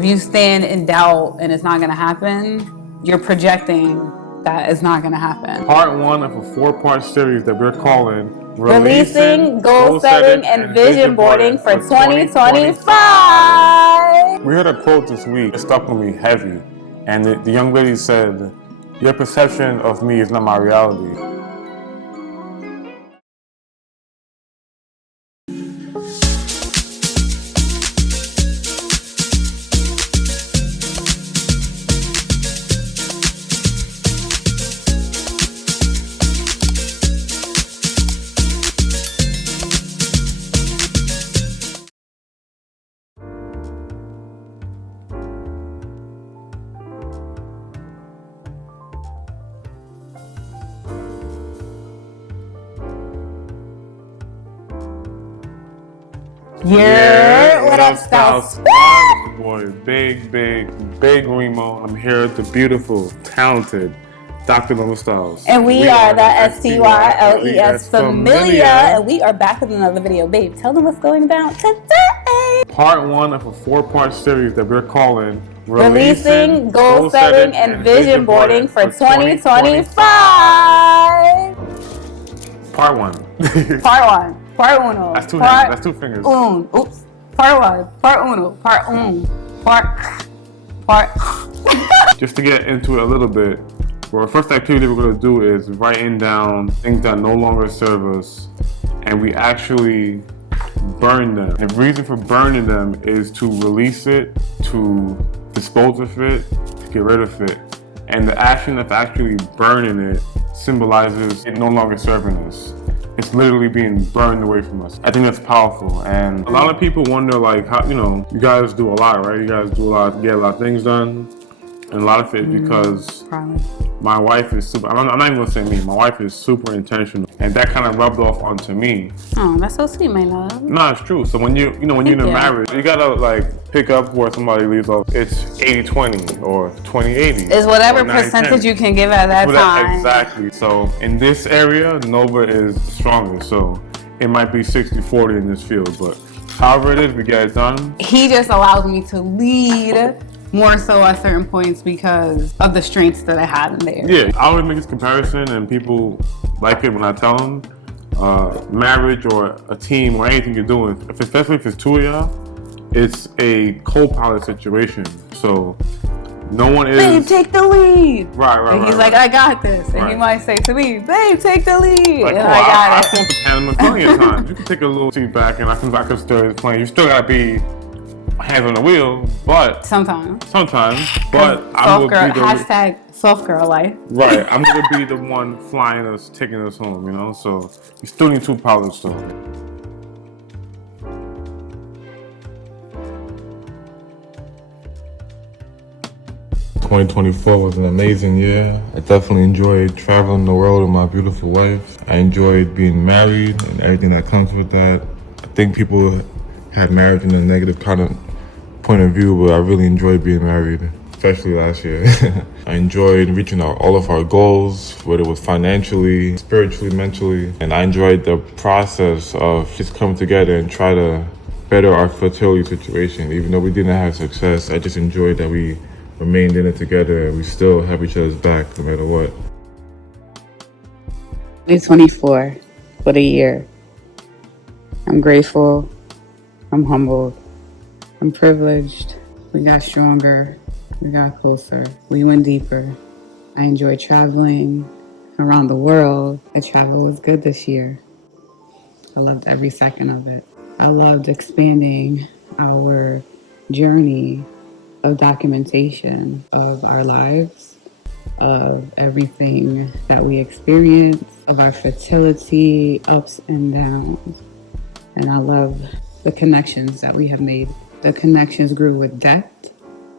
If you stand in doubt and it's not going to happen, you're projecting that it's not going to happen. Part 1 of a 4-part series that we're calling Releasing Goal Setting and Vision Boarding for 2025. We heard a quote this week. It stuck with me heavy. And the young lady said, "Your perception of me is not my reality." What up, Styles? It's your boy, Big Remo. I'm here with the beautiful, talented Dr. Loma Styles. And we are the STYLES Familia, and we are back with another video. Babe, tell them what's going down today. Part 1 of a 4-part series that we're calling Releasing Goal Setting and Vision Boarding for 2025. Part 1. Part 1. Part uno. That's 2 hands. That's 2 fingers. Oops. Part 1. Part uno. Part Part. Just to get into it a little bit, well, the first activity we're going to do is writing down things that no longer serve us, and we actually burn them. The reason for burning them is to release it, to dispose of it, to get rid of it. And the action of actually burning it symbolizes it no longer serving us. It's literally being burned away from us. I think that's powerful. And a lot of people wonder, like, how, you guys do a lot, right? You guys do a lot, get a lot of things done. And a lot of it is because my wife is super, I'm not even gonna say me, my wife is super intentional. And that kind of rubbed off onto me. Oh, that's so sweet, my love. No, it's true. So when you're in a marriage, you gotta like pick up where somebody leaves off. It's 80-20 or 20-80. It's whatever percentage you can give at that time. Exactly. So in this area, Nova is the strongest. So it might be 60-40 in this field, but however it is, we get it done. He just allows me to lead more so at certain points because of the strengths that I have in there. Yeah, I always make this comparison, and people like it when I tell them, marriage or a team or anything you're doing, especially if it's 2 of y'all, it's a co-pilot situation. So no one is... Babe, take the lead. Right. And he's like, I got this. And he might say to me, babe, take the lead. Like, and I got it. I feel the Panama plenty of times. You can take a little seat back and I can still this plane. You still gotta be hands on the wheel, but sometimes, but I'm gonna be hashtag soft girl life. Right, I'm gonna be the one flying us, taking us home, so you still need 2 pilots though. ...2024 was an amazing year. I definitely enjoyed traveling the world with my beautiful wife. I enjoyed being married and everything that comes with that. I think people have marriage in a negative kind of point of view, but I really enjoyed being married, especially last year. I enjoyed reaching all of our goals, whether it was financially, spiritually, mentally, and I enjoyed the process of just coming together and try to better our fertility situation. Even though we didn't have success, I just enjoyed that we remained in it together and we still have each other's back no matter what. 2024, what a year. I'm grateful, I'm humbled, I'm privileged. We got stronger, we got closer, we went deeper. I enjoyed traveling around the world. The travel was good this year. I loved every second of it. I loved expanding our journey of documentation of our lives, of everything that we experience, of our fertility, ups and downs. And I love the connections that we have made. The connections grew with depth,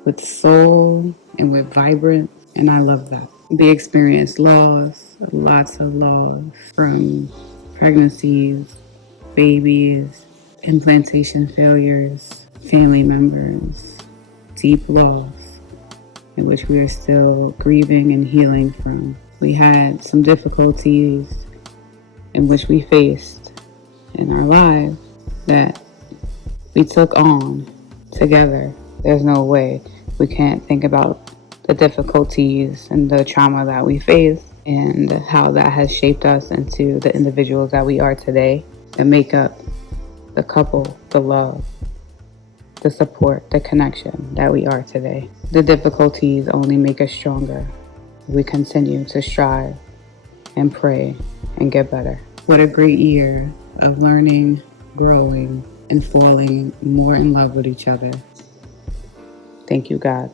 with soul, and with vibrance, and I love that. We experienced loss, lots of loss, from pregnancies, babies, implantation failures, family members, deep loss, in which we are still grieving and healing from. We had some difficulties in which we faced in our lives that we took on together There's no way we can't think about the difficulties and the trauma that we face and how that has shaped us into the individuals that we are today and make up the couple, the love, the support, the connection that we are today. The difficulties only make us stronger. We continue to strive and pray and get better. What a great year of learning, growing, and falling more in love with each other. Thank you, God.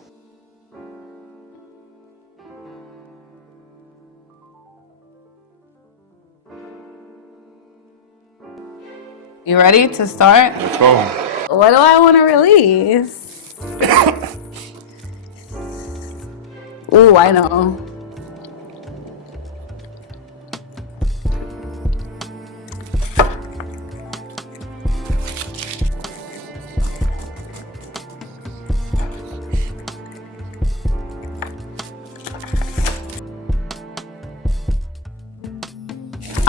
You ready to start? Let's go. What do I want to release? Ooh, I know.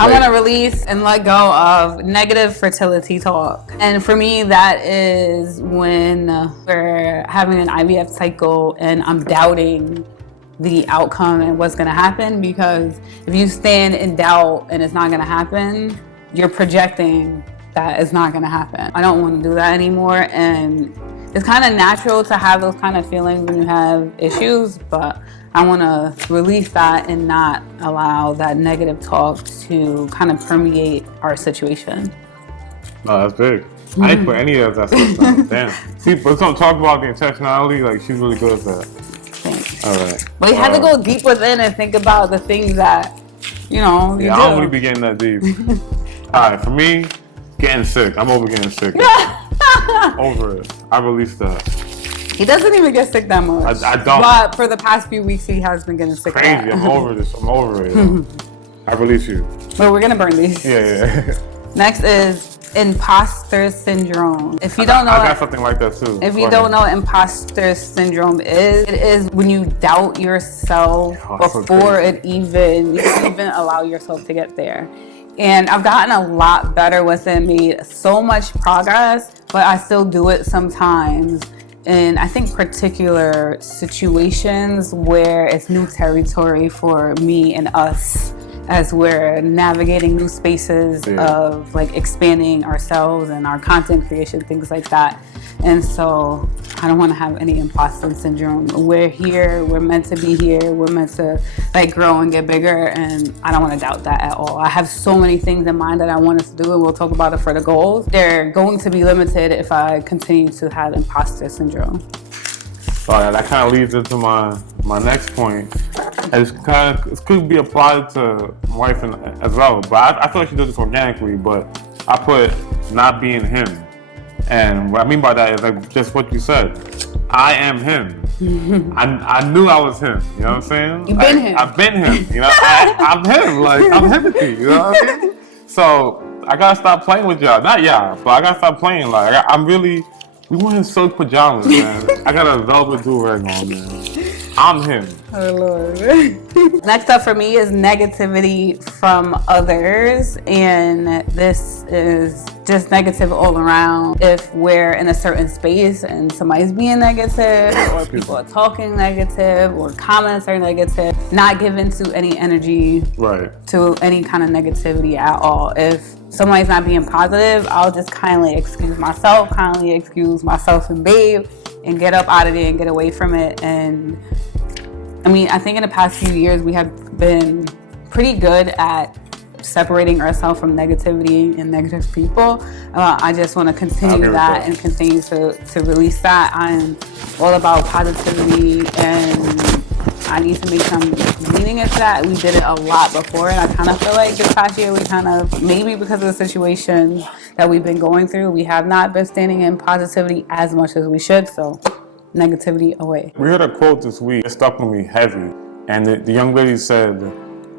I want to release and let go of negative fertility talk. And for me, that is when we're having an IVF cycle and I'm doubting the outcome and what's going to happen, because if you stand in doubt and it's not going to happen, you're projecting that it's not going to happen. I don't want to do that anymore. And it's kind of natural to have those kind of feelings when you have issues, but I want to release that and not allow that negative talk to kind of permeate our situation. No, that's big. I didn't put any of that stuff down. Damn. See, but don't talk about the intentionality. Like, she's really good at that. Thanks. All right. But you have to go deep within and think about the things that, you know, you I do. don't really be getting that deep. All right, for me, getting sick. I'm over getting sick. Over it. I released that. He doesn't even get sick that much. I don't. But for the past few weeks, he has been getting sick. Crazy. I'm over this. I'm over it. I release you. But we're gonna burn these. Yeah. Next is imposter syndrome. If you don't know, I got something like that too. If you don't know what imposter syndrome is, it is when you doubt yourself before you even allow yourself to get there. And I've gotten a lot better with it, made so much progress, but I still do it sometimes. And I think particular situations where it's new territory for me and us as we're navigating new spaces of like expanding ourselves and our content creation, things like that. And so I don't want to have any imposter syndrome. We're here, we're meant to be here, we're meant to like grow and get bigger, and I don't want to doubt that at all. I have so many things in mind that I want us to do, and we'll talk about it for the goals. They're going to be limited if I continue to have imposter syndrome. All right, that kind of leads into my next point. It could be applied to my wife as well, but I feel like she does this organically, but I put not being him. And what I mean by that is like just what you said. I am him. I knew I was him. You know what I'm saying? You've been him. I've been him. You know, I'm him. Like, I'm Himothy. You know what I mean? So I gotta stop playing with y'all. Not y'all, but I gotta stop playing. Like, I'm really. We wearing silk pajamas, man. I got a velvet do-rag on, man. I'm him. Oh, Lord. Next up for me is negativity from others. And this is just negative all around. If we're in a certain space and somebody's being negative, or people are talking negative, or comments are negative, not give into any energy to any kind of negativity at all. If somebody's not being positive, I'll just kindly excuse myself and babe, and get up out of there and get away from it. And I mean, I think in the past few years we have been pretty good at separating ourselves from negativity and negative people. I just want to continue that and continue to release that. I'm all about positivity, and I need to make some meaning into that. We did it a lot before, and I kind of feel like this past year we kind of, maybe because of the situations that we've been going through, we have not been standing in positivity as much as we should. So negativity away. We heard a quote this week. It stuck with me heavy. And the young lady said,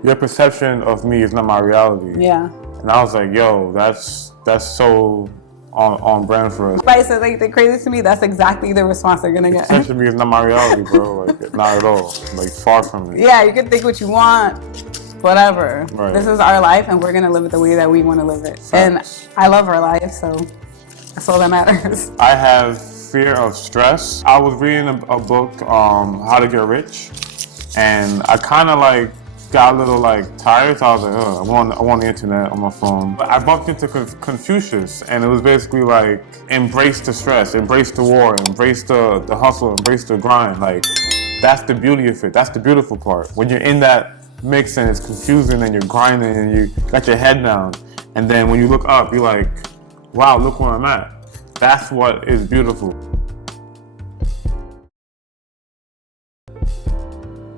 your perception of me is not my reality. Yeah. And I was like, yo, that's so on brand for us. Right, so like the crazy to me, that's exactly the response they're gonna get. Perception of me is not my reality, bro. Like, not at all. Like, far from it. Yeah, you can think what you want, whatever. Right. This is our life, and we're gonna live it the way that we want to live it. Facts. And I love our life, so that's all that matters. I have fear of stress. I was reading a book, How to Get Rich, and I kind of like got a little like tired, so I was like, I'm on the internet on my phone. But I bumped into Confucius, and it was basically like, embrace the stress, embrace the war, embrace the hustle, embrace the grind. Like, that's the beauty of it. That's the beautiful part. When you're in that mix and it's confusing and you're grinding and you got your head down, and then when you look up, you're like, wow, look where I'm at. That's what is beautiful.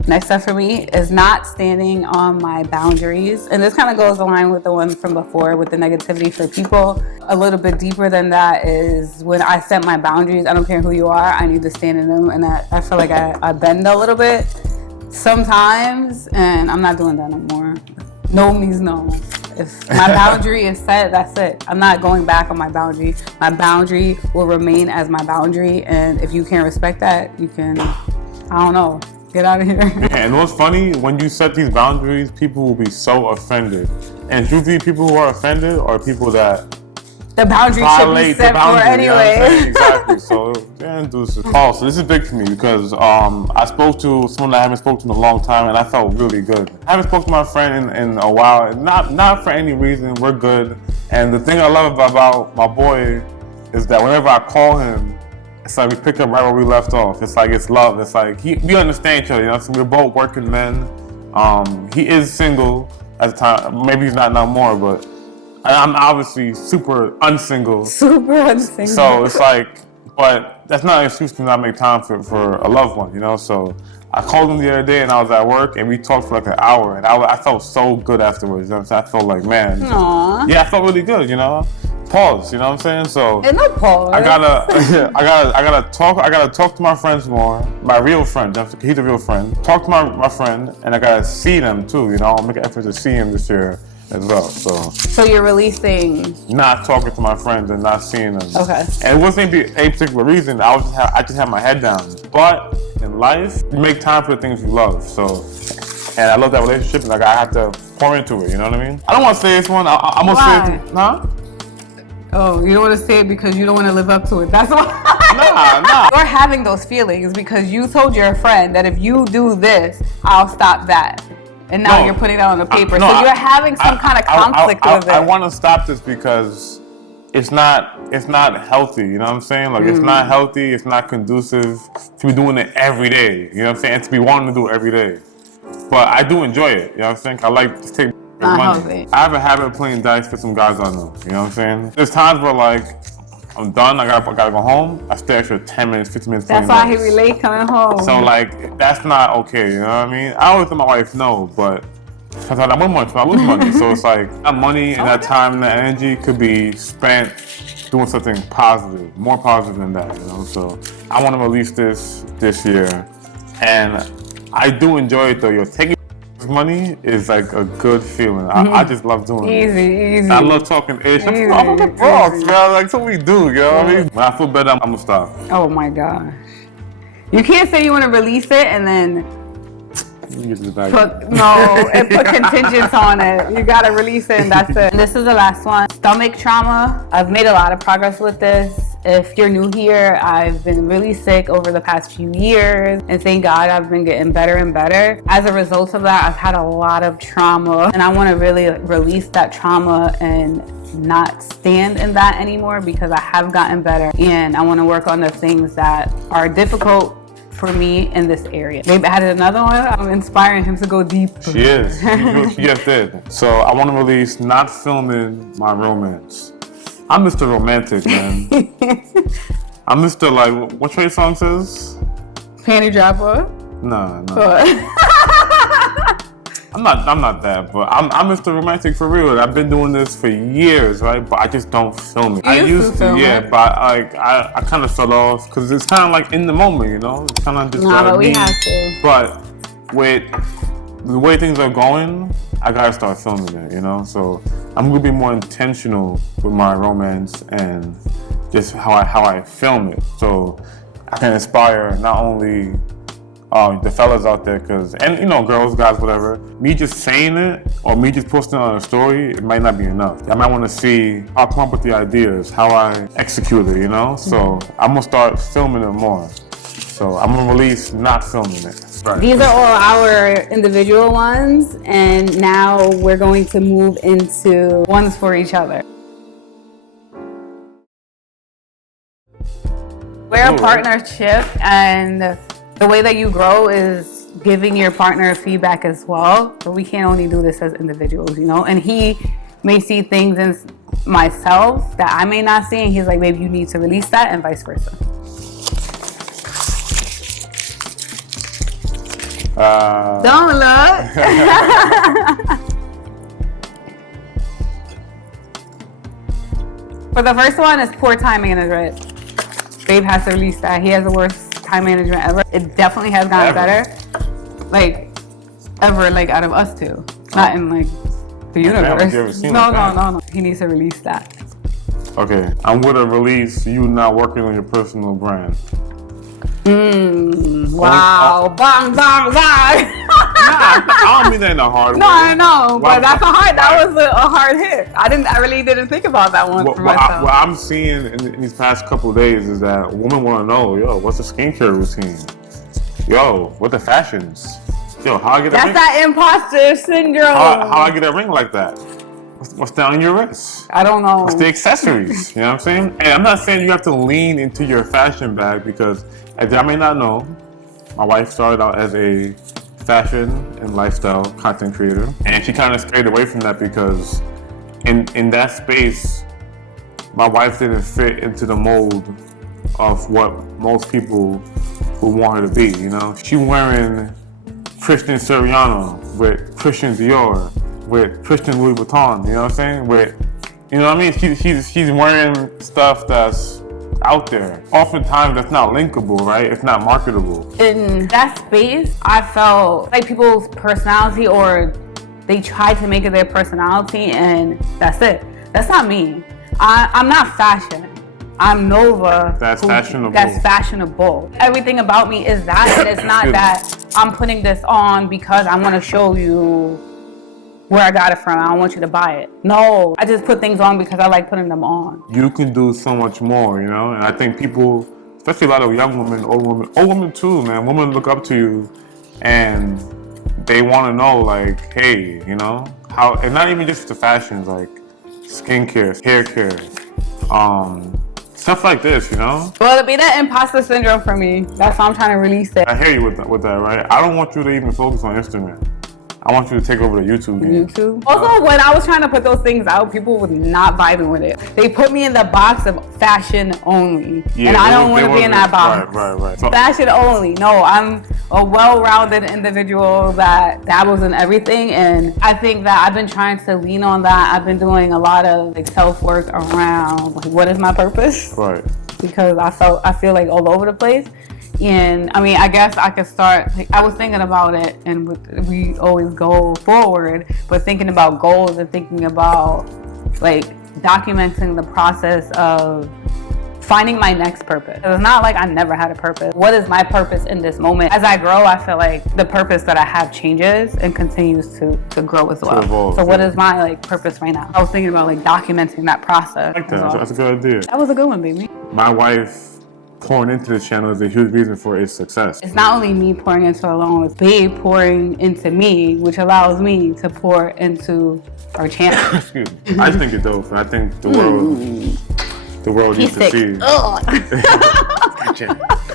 Next step for me is not standing on my boundaries. And this kind of goes along with the one from before with the negativity for people. A little bit deeper than that is when I set my boundaries, I don't care who you are, I need to stand in them. And I feel like I bend a little bit sometimes, and I'm not doing that no more. No means no. If my boundary is set, that's it. I'm not going back on my boundary. My boundary will remain as my boundary. And if you can't respect that, you can, I don't know, get out of here. Yeah, and what's funny, when you set these boundaries, people will be so offended. And usually people who are offended are people that the boundary should be set for anyway. You know exactly. So, yeah, deuces. Also, this is big for me because I spoke to someone I haven't spoken to in a long time, and I felt really good. I haven't spoken to my friend in a while, not for any reason. We're good. And the thing I love about my boy is that whenever I call him, it's like we pick up right where we left off. It's like it's love. It's like we understand each other. You know, so we're both working men. He is single at the time. Maybe he's not no more, but I'm obviously super unsingle. Super unsingle. So it's like, but that's not an excuse to not make time for a loved one, you know? So I called him the other day and I was at work and we talked for like an hour and I felt so good afterwards. You know what I'm saying? I felt like, man. Aww. Yeah, I felt really good, you know? Pause, you know what I'm saying? So and no pause. I gotta talk to my friends more. My real friend, he's a real friend. Talk to my friend and I gotta see them too, you know? I'll make an effort to see him this year as well. So you're releasing, not talking to my friends and not seeing them. Okay. And it wasn't a particular reason. I just had my head down. But in life, you make time for the things you love. So, and I love that relationship, and like I have to pour into it. You know what I mean? I don't want to say this one. I'm gonna say it. Huh? Oh, you don't want to say it because you don't want to live up to it. That's why. Nah. You're having those feelings because you told your friend that if you do this, I'll stop that. And now you're putting it on the paper. So you're having some kind of conflict with it. I want to stop this because it's not healthy. You know what I'm saying? Like, it's not healthy. It's not conducive to be doing it every day. You know what I'm saying? And to be wanting to do it every day. But I do enjoy it. You know what I'm saying? I like to take money. I have a habit of playing dice for some guys I know. You know what I'm saying? There's times where like, I'm done, I gotta go home. I stay extra 10 minutes, 15 minutes. That's why he relate coming home. So like, that's not okay, you know what I mean? I always let my wife know, but because I win money, so I lose money. So it's like, that money and that time and that energy could be spent doing something positive, more positive than that, you know? So I want to release this year. And I do enjoy it though. You're taking money is like a good feeling. I just love doing it. Easy. I love talking ish. I'm from the Bronx, man. Like, that's what we do, you know what I mean? When I feel better, I'm gonna stop. Oh my gosh. You can't say you want to release it and then put contingents on it. You gotta release it and that's it. And this is the last one. Stomach trauma. I've made a lot of progress with this. If you're new here, I've been really sick over the past few years, and thank God I've been getting better and better. As a result of that, I've had a lot of trauma, and I want to really release that trauma and not stand in that anymore because I have gotten better, and I want to work on the things that are difficult for me in this area. They've added another one. I'm inspiring him to go deep. She is. She just did. So I want to release not filming my romance. I'm Mr. Romantic, man. I'm Mr. like, what Trey song says? Panty dropper? No. I'm not that, but I'm Mr. Romantic for real. I've been doing this for years, right? But I just don't film it. I used to, yeah, but like I kind of fell off because it's kind of like in the moment, you know? It's kind of just but we have to. But with the way things are going, I gotta start filming it, you know? So I'm gonna be more intentional with my romance and just how I film it. So I can inspire not only the fellas out there, and you know, girls, guys, whatever. Me just saying it or me just posting it on a story, it might not be enough. I might want to see how I come up with the ideas, how I execute it, you know. So I'm gonna start filming it more. So I'm gonna release not filming it. Right. These are all our individual ones, and now we're going to move into ones for each other. We're a partnership, and the way that you grow is giving your partner feedback as well. But we can't only do this as individuals, you know? And he may see things in myself that I may not see, and he's like, babe, you need to release that, and vice versa. Don't look. For the first one, it's poor time management. Babe has to release that. He has the worst time management ever. It definitely has gotten better. Like, ever, like, out of us two. Not in, like, the universe. No. He needs to release that. Okay, I'm gonna release you not working on your personal brand. Wow. Bang, bang, bang. I don't mean that in a hard way. No, I know, but that was a hard hit. I really didn't think about that one for myself. What I'm seeing in these past couple of days is that women want to know, yo, what's the skincare routine? Yo, what the fashions? Yo, how I get that ring? That's that imposter syndrome. How I get a ring like that? What's down your wrist? I don't know. What's the accessories? You know what I'm saying? And I'm not saying you have to lean into your fashion bag, because as I may not know, my wife started out as a fashion and lifestyle content creator, and she kind of strayed away from that because in that space, my wife didn't fit into the mold of what most people would want her to be. You know, she wearing Christian Siriano with Christian Dior with Christian Louis Vuitton. You know what I'm saying? With, you know what I mean? She's wearing stuff that's out there. Oftentimes that's not linkable, right? It's not marketable. In that space, I felt like people's personality, or they tried to make it their personality, and that's it. That's not me. I'm not fashion. I'm Nova. That's fashionable. That's fashionable. Everything about me is that, and it's not that I'm putting this on because I want to show you where I got it from. I don't want you to buy it. No, I just put things on because I like putting them on. You can do so much more, you know? And I think people, especially a lot of young women, old women too, man. Women look up to you and they want to know, like, hey, you know, how, and not even just the fashions, like skincare, hair care, stuff like this, you know? Well, it'd be that imposter syndrome for me. That's why I'm trying to release it. I hear you with that, right? I don't want you to even focus on Instagram. I want you to take over the YouTube game. YouTube. Also, when I was trying to put those things out, people were not vibing with it. They put me in the box of fashion only. Yeah, and I don't want to be in that box. Right. So, fashion only. No, I'm a well-rounded individual that dabbles in everything. And I think that I've been trying to lean on that. I've been doing a lot of like self-work around like, what is my purpose? Right. Because I feel like all over the place. And I mean, I guess I could start, like, I was thinking about it, and we always go forward, but thinking about goals and thinking about like documenting the process of finding my next purpose. It's not like I never had a purpose. What is my purpose in this moment? As I grow, I feel like the purpose that I have changes and continues to grow as well. Evolve, so what is my like purpose right now? I was thinking about like documenting that process. I like that. That's a good idea. That was a good one, baby. My wife pouring into the channel is a huge reason for its success. It's not only me pouring into her alone, it's Babe pouring into me, which allows me to pour into our channel. Excuse me. I just think it's dope. I think the world needs to see.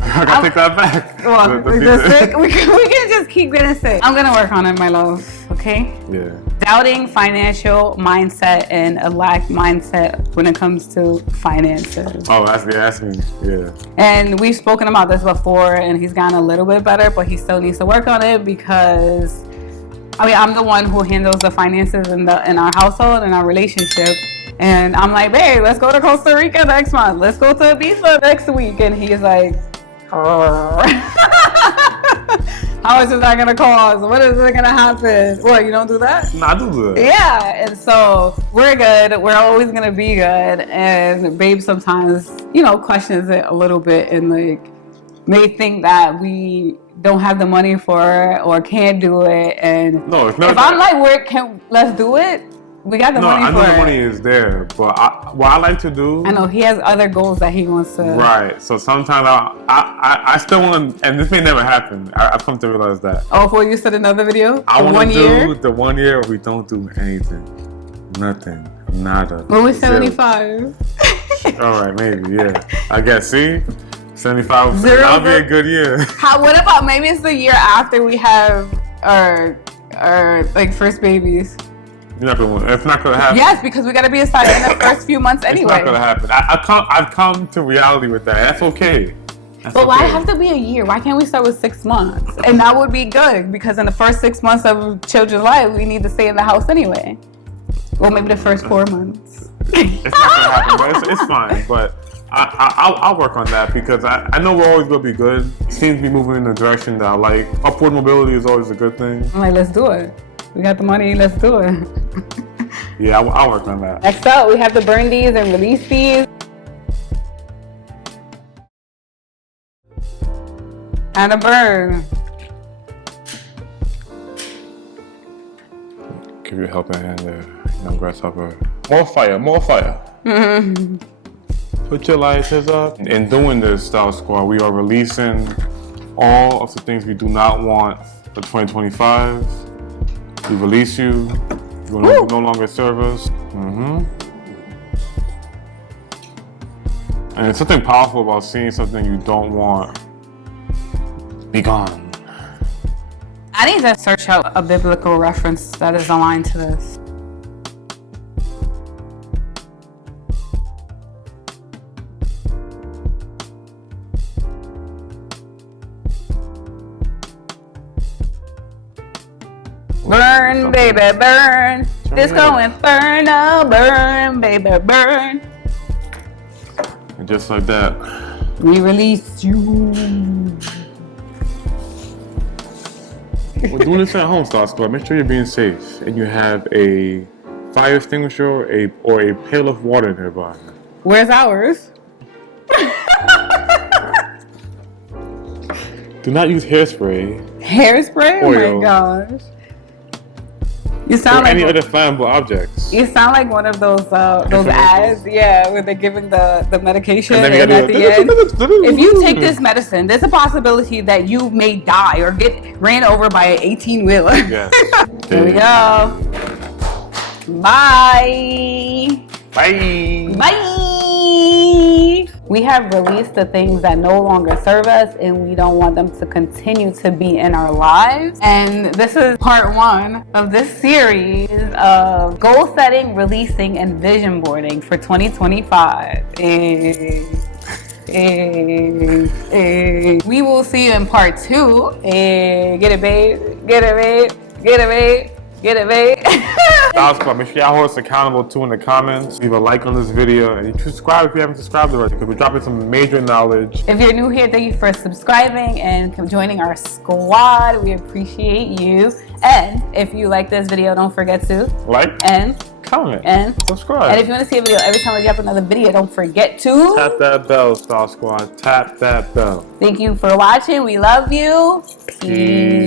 I gotta take that back. Well, we can just keep getting sick. I'm gonna work on it, my love. Okay? Yeah. Doubting financial mindset and a lack mindset when it comes to finances. Oh, that's me. Yeah. And we've spoken about this before, and he's gotten a little bit better, but he still needs to work on it because, I mean, I'm the one who handles the finances in our household and our relationship. And I'm like, babe, let's go to Costa Rica next month. Let's go to Ibiza next week. And he's like, how much is that gonna cost? What is it gonna happen? What, you don't do that? No, I do that. Yeah, and so we're good. We're always gonna be good. And Babe sometimes, questions it a little bit and like they think that we don't have the money for it or can't do it. And no, it's not. If I'm like, let's do it. We got the money for it. I know the money is there, but what I like to do. I know he has other goals that he wants to. Right. So sometimes I still want to, and this may never happen. I've come to realize that. Oh, for you said another video. I want to do the 1 year where we don't do anything, nothing, nada. When we're 75. All right, maybe, yeah. I guess. See, 75. Zero. That'll be a good year. What about maybe it's the year after we have our like first babies? It's not gonna happen. Yes, because we gotta be inside in the first few months anyway. It's not gonna happen. I've come to reality with that. That's okay. But why have to be a year? Why can't we start with 6 months? And that would be good because in the first 6 months of children's life, we need to stay in the house anyway. Well, maybe the first 4 months. It's not gonna happen, but it's fine. But I'll work on that because I know we're always gonna be good. It seems to be moving in the direction that I like. Upward mobility is always a good thing. I'm like, let's do it. We got the money, let's do it. Yeah, I'll work on that. Next up, we have to burn these and release these. And a burn. Give you a helping hand there, young grasshopper. More fire, more fire. Mm-hmm. Put your lighters up. In doing this, Style Squad, we are releasing all of the things we do not want for 2025. We release you. You will no longer serve us. Mm-hmm. And there's something powerful about seeing something you don't want be gone. I need to search out a biblical reference that is aligned to this. Burn, baby, burn. Disco inferno, burn, baby, burn. And just like that, we release you. We're doing this at home, Star Squad. Make sure you're being safe and you have a fire extinguisher or a pail of water nearby. Where's ours? Do not use hairspray. Hairspray? Oil. Oh my gosh. You sound or like any other flammable objects. You sound like one of those ads, yeah, where they're giving the medication and at the end. If you take this medicine, there's a possibility that you may die or get ran over by an 18-wheeler. Yes. Here we go. Bye. Bye. Bye. We have released the things that no longer serve us and we don't want them to continue to be in our lives. And this is part 1 of this series of goal setting, releasing, and vision boarding for 2025. We will see you in part 2. Get it, babe. Get it, babe. Get it, babe. Get it, babe. Style Squad, make sure y'all hold us accountable too in the comments. Leave a like on this video and subscribe if you haven't subscribed already because we're dropping some major knowledge. If you're new here, thank you for subscribing and joining our squad. We appreciate you. And if you like this video, don't forget to like and comment and subscribe. And if you want to see a video every time we drop another video, don't forget to tap that bell, Style Squad. Tap that bell. Thank you for watching. We love you. Peace.